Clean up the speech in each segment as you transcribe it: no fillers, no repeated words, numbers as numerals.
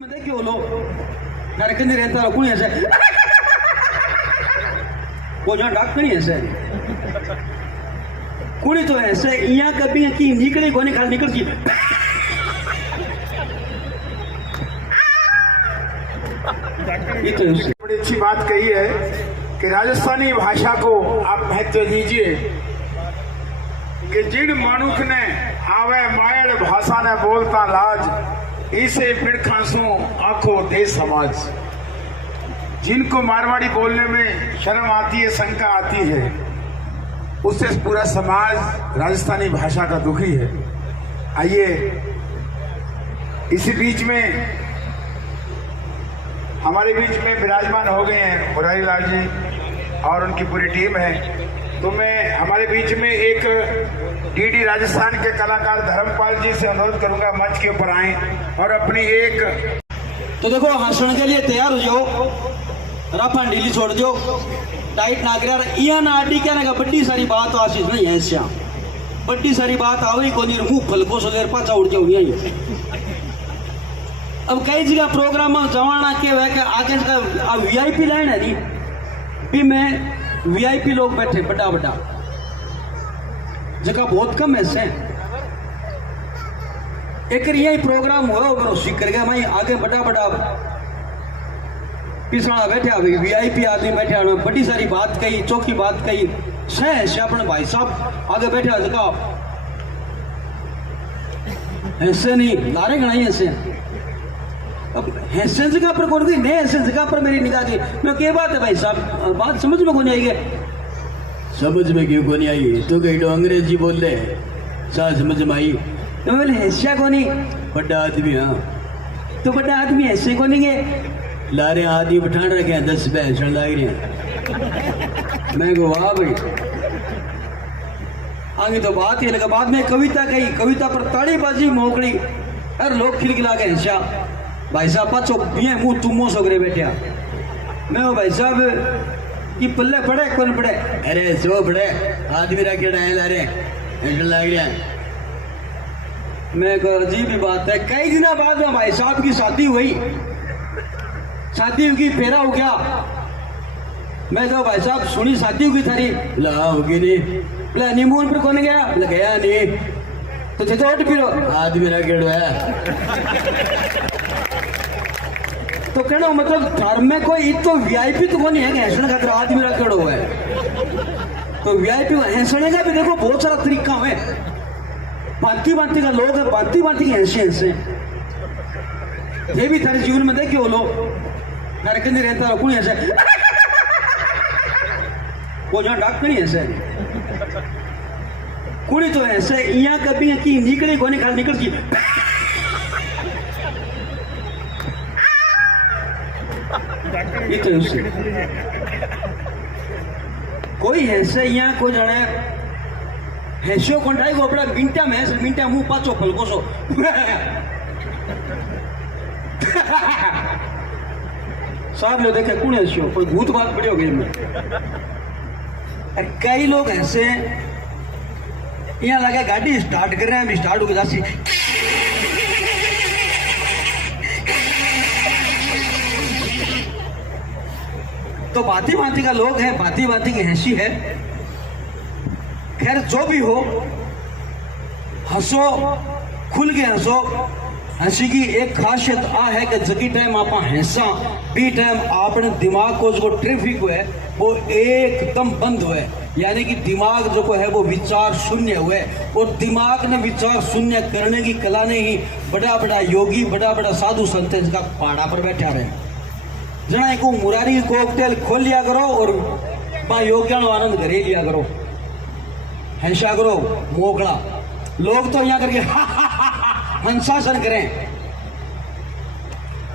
देखियो लो घर के नहीं रहता रखूँ ऐसे वो जहाँ डॉक्टर नहीं ऐसे कुड़ी तो ऐसे यहाँ कभी की निकली कोनी खाली निकल की ये तो बड़ी अच्छी बात कही है कि राजस्थानी भाषा को आप महत्व दीजिए कि जिन मनुख ने आवे मायल भाषा ने बोलता लाज इसे फिर खांसू आंखों दे समाज। जिनको मारवाड़ी बोलने में शर्म आती है, शंका आती है, उससे पूरा समाज राजस्थानी भाषा का दुखी है। आइए इसी बीच में हमारे बीच में विराजमान हो गए हैं मुरारी लाल जी और उनकी पूरी टीम है। तो मैं हमारे बीच में एक डीडी राजस्थान के कलाकार धर्मपाल जी से अनुरोध करूंगा मंच के ऊपर आए और अपनी एक तो देखो हंसने के लिए तैयार हो जाओ, रफन ढीली छोड़ दो, टाइट ना करे या ना आडी क्या ना बड़ी सारी बात आशीष नहीं है श्याम, बड़ी सारी बात आई को नहीं मुंह फलको सो देर पाचा उड़ जाओ यही। अब कई जगह प्रोग्राम में जवाना के वह के आगे का वीआईपी लाइन है नी भी मैं वीआईपी लोग बैठे बड़ा बड़ा जगह बहुत कम ऐसे एक यही प्रोग्राम हुआ अगर सीकर गया मैं आगे बड़ा बड़ा पिछड़ा बैठे वीआईपी आदमी बैठे बड़ी सारी बात कही, चौकी बात कही से अपने भाई साहब आगे बैठे जगह ऐसे नहीं लारे गणाई ऐसे। अब ऐसे जगह पर कौन गई नहीं, ऐसे जगह पर मेरी निगाह की मैं क्या बात है भाई साहब, बात समझ में कौन आएगी? समझ में क्यों कौन आई? तो कहीं तो अंग्रेजी बोल रहे सा समझ में आई तो बोले हिस्सा कोनी बड़ा आदमी। हाँ तो बड़ा आदमी ऐसे को नहीं है लारे आदमी बैठान रखे हैं 10 भैंसण लाग रहे हैं। मैं को वाह भाई आगे तो बात ही लगा। बाद में कविता कही, कविता पर ताड़ीबाजी मोकड़ी हर लोग खिलखिला गए हिस्सा भाई साहब पाचो पिए मुंह तुमो सोगरे बैठे। मैं वो भाई साहब ये पल्ले पड़े कौन पड़े? अरे सो पड़े आदमी रखे डायल लारे लाग रहे हैं। मैं को अजीब ही बात है, कई दिनों बाद में भाई साहब की शादी हुई, शादी की फेरा हो गया। मैं तो भाई साहब सुनी शादी होगी थारी ला होगी नहीं बोला नीमून पर कौन गया? बोला गया नहीं तो चौट फिर आदमी रखेड़ो है तो कहना मतलब धर्म में कोई तो वीआईपी तो कौन है हंसने खातर आदमी रखेड़ो है। तो वीआईपी हंसने का भी देखो बहुत सारा तरीका है, भांति भांति का लोग है, भांति भांति के हंसे हंसे ये भी थारे जीवन में देखियो लो घर के नहीं रहता रखूँ ऐसे वो जहाँ डॉक्टर नहीं ऐसे कुड़ी तो ऐसे यहाँ कभी की निकली कोनी खाली निकल की ये तो उससे कोई ऐसे यहाँ को जाने हैसो कोंटाई को अपना मिंटा मुंह पाचो फलको सो साहब लोग देखे कौन हैसो कोई भूत बात पड़ी हो गई में। कई लोग ऐसे यहाँ लगा गाड़ी स्टार्ट कर रहे हैं, स्टार्ट हो गई जासी तो भांति भांति का लोग है, भांति भांति की हंसी है। खैर जो भी हो हंसो खुल के हंसो। हंसी की एक खासियत आ है कि जगी टाइम आप हंसा बी टाइम आपने दिमाग को जो ट्रैफिक है वो एकदम बंद हुए, यानी कि दिमाग जो है वो विचार शून्य हुए। और दिमाग ने विचार शून्य करने की कला ने ही बड़ा बड़ा योगी बड़ा बड़ा साधु संत इसका पहाड़ा पर बैठा रहे। जना को मुरारी कोकटेल खोल लिया करो और बा योग्यान आनंद घरे लिया करो, हंसा करो मोकड़ा। लोग तो यहाँ करके हंसासन करें।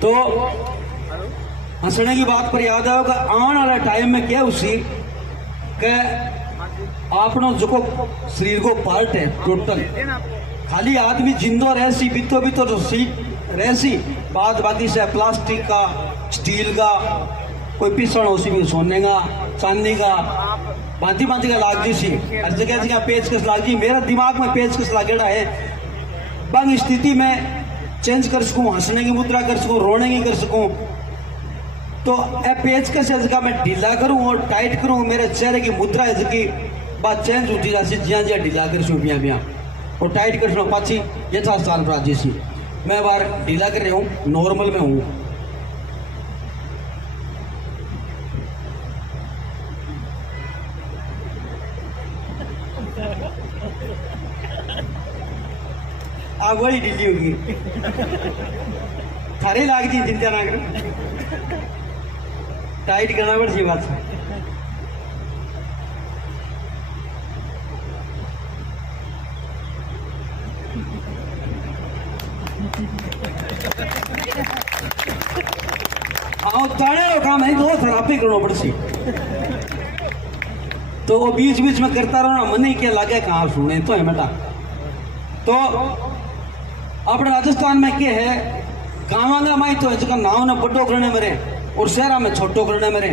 तो हंसने की बात पर याद आओ कि आने वाला टाइम में क्या उसी के आपनो जो को शरीर को पार्ट है टोटल खाली आदमी जिंदो रहसी बीतो बीतो जो सीट रहसी बाद बाकी से प्लास्टिक का स्टील का कोई पिसण उसी में सोने का चांदी का भांति भांति का लाग जी सी हर जगह पेचकस लाग जी। मेरा दिमाग में पेचकस लागेड़ा है बंग स्थिति में चेंज कर सकूं, हंसने की मुद्रा कर सकूं, रोने की कर सकूं। तो ए पेचकस है जगह मैं ढीला करूं और टाइट करूं, मेरे चेहरे की मुद्रा है जकी बात चेंज होती जासी, ज्यादा ज्यादा ढीला कर सकूं बिया बिया और टाइट कर सकूं पाची यथास्थान पर जैसी। मैं बार ढीला कर रहा हूं, नॉर्मल में हूं। आप बड़ी ढीली होगी, थारे लागती चिंता ना करो, टाइट करना पड़ती बात। हाँ ताड़े काम है तो थेरापी करना पड़सी। तो वो बीच बीच में करता रहो ना, मन ही क्या लगे कहाँ सुने तो है बेटा। तो अपने राजस्थान में क्या है, गाँव माई तो है नाव ने बड़ो करने मरे और शहरा में छोटो करने मरे।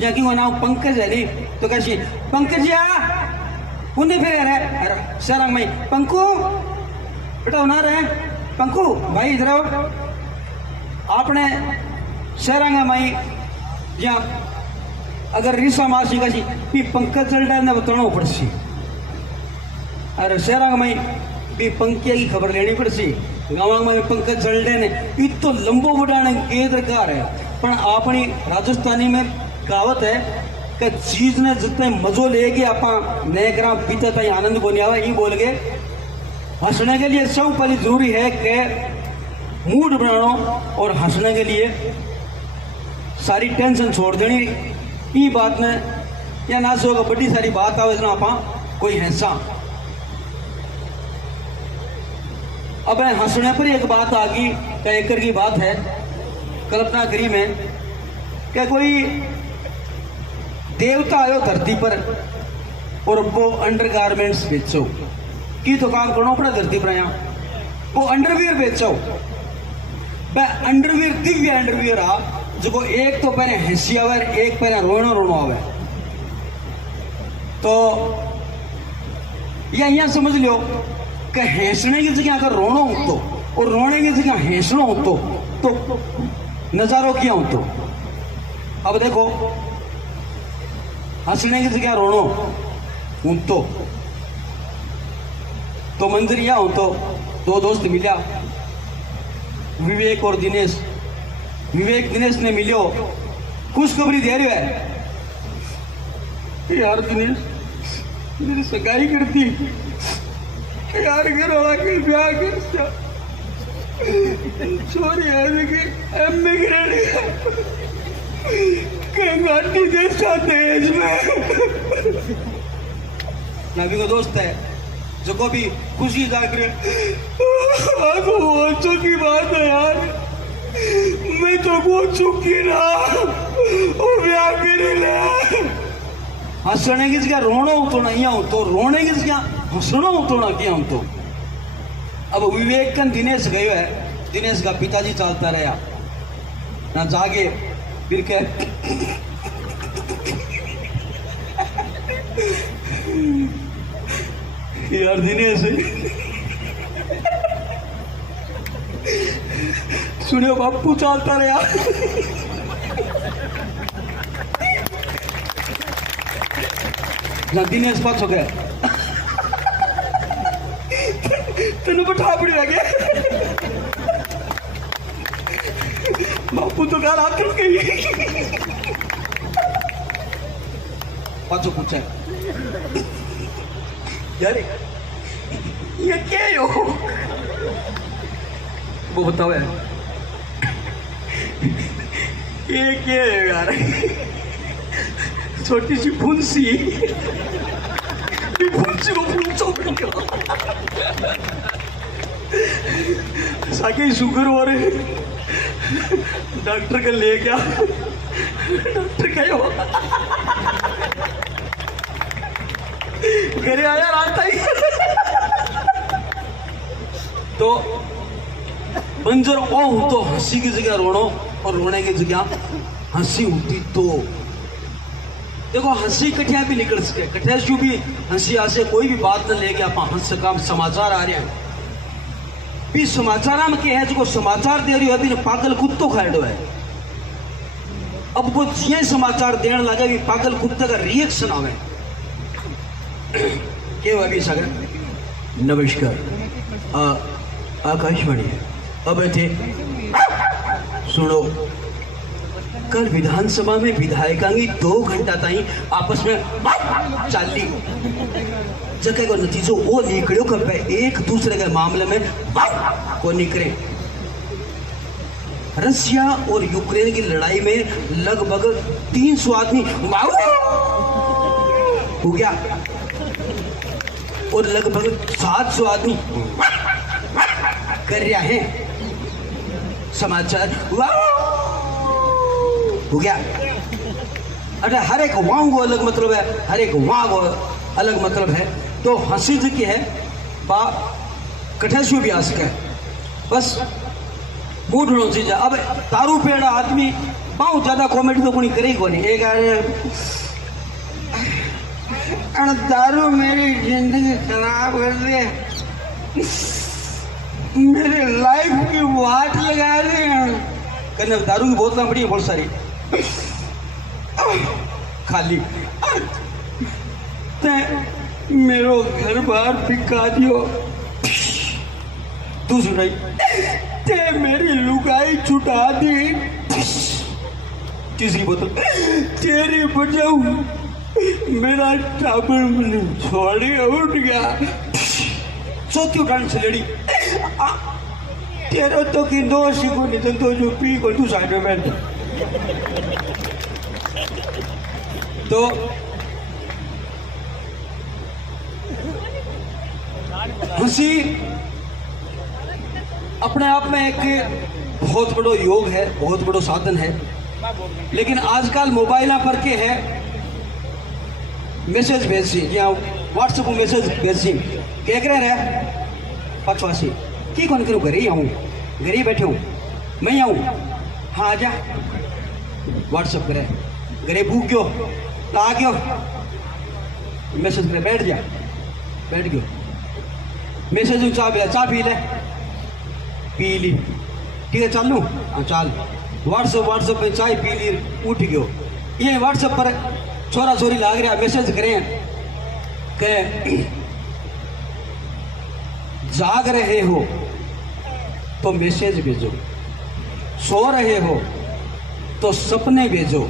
या कि वो नाम पंकज है नहीं तो कैसी पंकज जी उन्हें फिर है शहरा में पंकु बेटा ना रहे पंकु भाई इधर आओ। आपने शहरा माई या अगर रिसा मासी का भी पंकज चल रहा है बताना पड़सी। अरे शहरा माई भी पंकिया की खबर लेनी पड़सी। गाँव में पंकज चल रहे ने इतो लंबो बढ़ाने के दरकार है। पर अपनी राजस्थानी में कहावत है कि चीज ने जितने मजो लेके आप नए करा पीते तो आनंद को नहीं आवा। ये बोल के हंसने के लिए सब पहले जरूरी है कि मूड बनाना और हंसने के लिए सारी टेंशन छोड़ देनी। ये बात ने या ना सो बड़ी सारी बात आवे ना आप कोई हंसा। अब हंसने पर एक बात आ गई कि एक की बात है, कल्पना करी में क्या कोई देवता आयो धरती पर और वो अंडरगारमेंट्स बेचो की तो काम करना पड़ा धरती पर। यहाँ वो अंडरवियर बेचो, अंडरवियर दिव्य अंडरवियर आ जो एक तो पहले हंसी आवे एक पहले रोनो रोनो आवे। तो या यहाँ समझ लो कि हंसने की जगह अगर रोनो हो तो और रोने की जगह हंसना हो तो नजारों क्या हो। तो अब देखो हंसने की जगह रोनो हूं तो मंदिर यह हो तो दो दोस्त मिला विवेक और दिनेश। विवेक दिनेश ने मिलो खुशखबरी दे रही है यार दिनेश मेरी सगाई करती यार घर वाला के ब्याह कर सॉरी यार के एमए ग्रेड गाड़ी दे देश में नबी को दोस्त है जो को भी खुशी जाकर वो की बात है यार मैं तो वो चुकी ना वो ब्याह करे ले। हंसने की जगह रोना हो तो नहीं हो तो रोने की जगह हंसना हो तो ना क्या हो। तो अब विवेक का दिनेश गयो है, दिनेश का पिताजी चलता रहा ना जागे फिर क्या यार दिनेश सुनियो बापू चलता रहा ना दिनेश पास हो गया तेन बैठा पड़ी रह गया बापू तो घर आते गई पाचो पूछा यार ये क्या हो वो बताओ ये क्या है यार छोटी सी फुंसी फुंसी को पूछो साके शुगर हो रहे डॉक्टर का ले गया डॉक्टर क्या घरे आया रात ही तो बंजर ओ तो हंसी की जगह रोनो और रोने की जगह हंसी होती। तो देखो हंसी कठिया भी निकल सके कठिया शू भी हंसी आसे कोई भी बात न लेके आप हंस काम समाचार आ रहे हैं भी समाचार में के है जो समाचार दे रही है भी पागल कुत्तो खाड़ो है। अब वो ये समाचार देने लगे भी पागल कुत्ते का रिएक्शन आवे के अभी सगर नमस्कार आकाशवाणी है। अब थे सुनो, कल विधानसभा में विधायिका 2 घंटा ताई आपस में चाली जगह को नतीजो वो निकलो कब एक दूसरे के मामले में को निकले। रशिया और यूक्रेन की लड़ाई में लगभग 300 आदमी हो गया और लगभग 700 आदमी कर रहा है समाचार हो गया। अरे हर एक वांग को अलग मतलब है, हर एक वांग को अलग मतलब है। तो हंसी की है बा कठेशु भी आ सके बस मूड होना चाहिए। अब दारू पेड़ा आदमी बहुत ज्यादा कॉमेडी तो कोई करे को नहीं। एक दारू मेरी जिंदगी खराब कर रही है, मेरे लाइफ की वाट लगा रहे हैं। कहने दारू की बोतलें बड़ी है बहुत सारी खाली ते मेरो घर बार पिका दियो तू सुनाई ते मेरी लुगाई छुटा दी। तीसरी बोतल तेरी वजह मेरा टाबर मैंने छोड़ी उठ गया। चौथी उठाने से लड़ी तेरा तो की दोष ही को नहीं तो जो पी को तू साइड में बैठ। तो हंसी अपने आप में एक बहुत बड़ा योग है, बहुत बड़ा साधन है। लेकिन आजकल मोबाइल पर के है मैसेज भेजी या व्हाट्सएप में मैसेज भेजी क्या कर रहे हैं पचवासी की कौन करूँ घर ही आऊँ, घर ही बैठे हूँ मैं आऊँ, हाँ आजा व्हाट्सएप करे घरे भूख गयो तो आ गयो मैसेज करे बैठ जा बैठ गयो मैसेज में चाह पी ले पी ली ठीक है चालू हाँ चाल व्हाट्सएप पे चाय पी ली उठ गयो। ये व्हाट्सएप पर छोरा छोरी लाग रहा मैसेज करें के जाग रहे हो तो मैसेज भेजो, सो रहे हो तो सपने भेजो।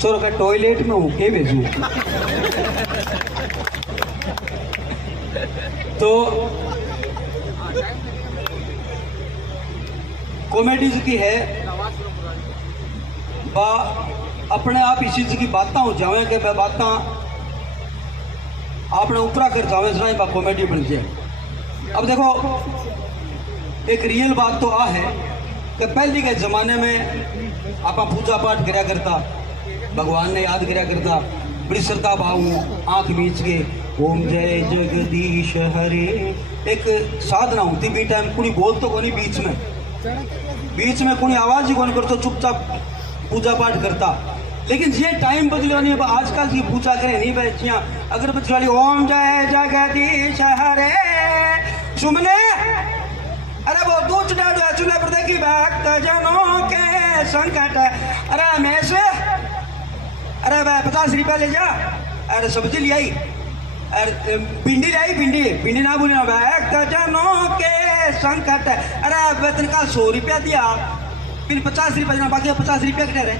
छोरो का टॉयलेट में हूँ के भेजू तो कॉमेडी की है बा अपने आप इस चीज की बातें हो जावे कि बातें आपने ऊपरा कर जावे सुनाई बा कॉमेडी बन जाए। अब देखो एक रियल बात तो आ है कि पहले के जमाने में आप पूजा पाठ कराया करता, भगवान ने याद कराया करता, बड़ी श्रद्धा भाव आंख बीच के ओम जय जगदीश हरे एक साधना होती बी टाइम कोई बोल तो कोई बीच में कोई आवाज ही कौन करता, चुपचाप पूजा पाठ करता। लेकिन ये टाइम बदलो नहीं आजकल की पूजा करे नहीं बैठिया अगर बचवाली ओम जय जगदीश हरे सुमने अरे वो दूध डालो चूल्हे पर देखी भक्त जनों के संकट अरे मैं से अरे भाई 50 रुपया ले जा, अरे सब्जी ले आई, अरे भिंडी ले आई, भिंडी ना बोली ना भक्त जनों के संकट अरे वेतन का 100 रुपया दिया फिर 50 रुपया देना बाकी 50 रुपया कटे रहे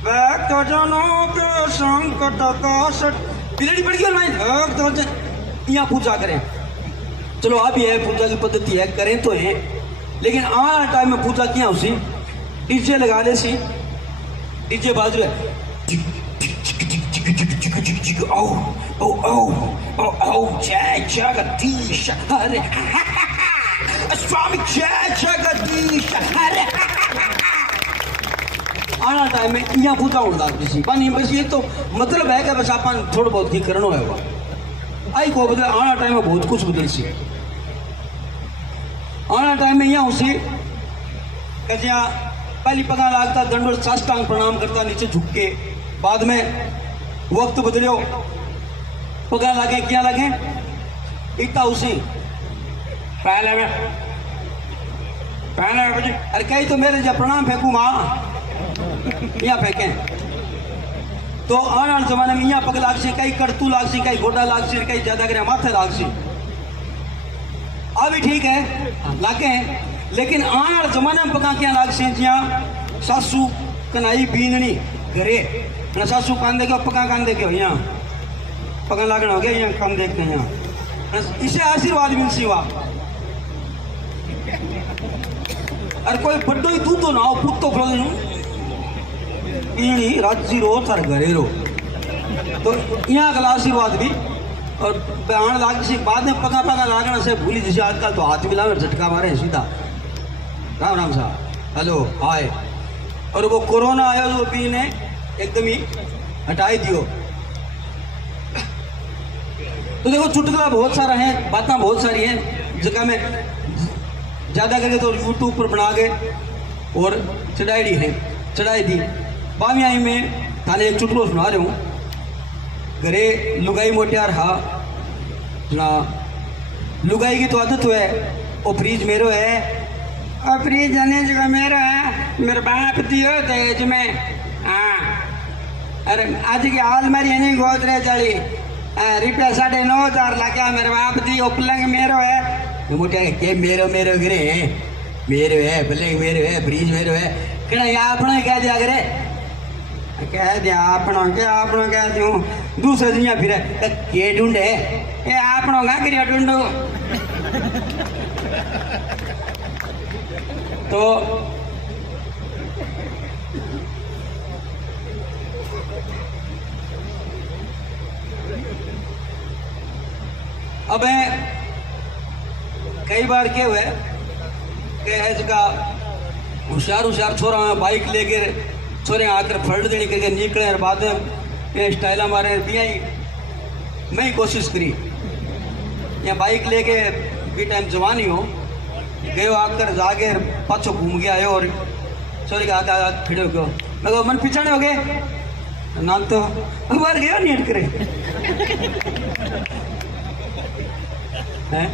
भक्त जनों के संकट का बिलड़ी पड़ गई यहाँ पूजा करें। चलो अब ये पूजा की पद्धति है करें तो है, लेकिन आने टाइम में पूजा किया उसी डीजे लगा ले सी डीजे बाजू है जय जगदीश हरे स्वामी जय जगदीश हरे आना टाइम में यहाँ पूजा होता किसी पानी बस ये तो मतलब है कि बस आप थोड़ा बहुत ही करना है वह आई को बदल आना टाइम में बहुत कुछ बदल सी आना टाइम में यहाँ उसी जहाँ पहली पगा लागता दंडों साष्टांग प्रणाम करता नीचे झुक के, बाद में वक्त बदलो पगा लागे क्या लागे इतना उसी पहले कुछ अरे कई तो मेरे जब प्रणाम फेंकू माँ यहाँ फेंके तो आने वाले जमाने में यहाँ पग लागसी कई कड़तू लागसी कई गोडा लागसी कई ज्यादा करे माथे लागसी अभी ठीक है लाके हैं लेकिन आने वाले जमाने में पगा क्या लागसी जिया सासू कनाई बीननी घरे न सासू कान देखो पगा कान देखो यहाँ पगा लागना हो गया यहाँ काम देखते हैं यहाँ इसे आशीर्वाद मिल सी वाह अरे कोई बड्डो ही तू तो ना पुत तो खड़ो पीणी राजी रो थार घरे रो तो यहाँ का आशीर्वाद भी और बयान लाग सी बाद में पगा पगा लागना से भूली जैसे आजकल तो हाथ मिलावे झटका मारे सीधा राम राम साहब हेलो हाय और वो कोरोना आया जो पी ने एकदम ही हटाई दियो तो देखो चुटकुला बहुत सारा है बातें बहुत सारी हैं जगह में ज़्यादा करके तो यूट्यूब पर बना के और चढ़ाई दी बावियाई में थाने एक चुटकुलो सुना रहा हूँ घरे लुगाई मोटियार हा जना लुगाई की तो आदत है वो फ्रीज मेरो है और फ्रीज जाने जगह मेरा है मेरे बाप दियो दहेज में हाँ अरे आज की हाल मेरी है नहीं गोदरे चली रुपया 9,500 लगा मेरे बाप दी वो पलंग मेरो है मोटिया के मेरो गिरे मेरो है पलंग मेरो है फ्रीज मेरो है कहना या अपना कह दिया करे कह दिया अपना कह दूँ दूसरे दुनिया फिर के ढूंढे ये अपनों का क्रिया ढूंढो तो अब कई बार क्या हुआ कि जगह होशियार छोरा बाइक लेकर छोरे आकर फल्ट देने करके निकले और बाद में स्टाइल मारे दिया ही मैं ही कोशिश करी या बाइक लेके भी टाइम जवानी हो गयो आकर जाके पाछो घूम गया है और छोरे के आगे खड़े हो गयो मैं कहो मन पिछाड़े हो गए नाम तो बार गया नहीं हट करे हैं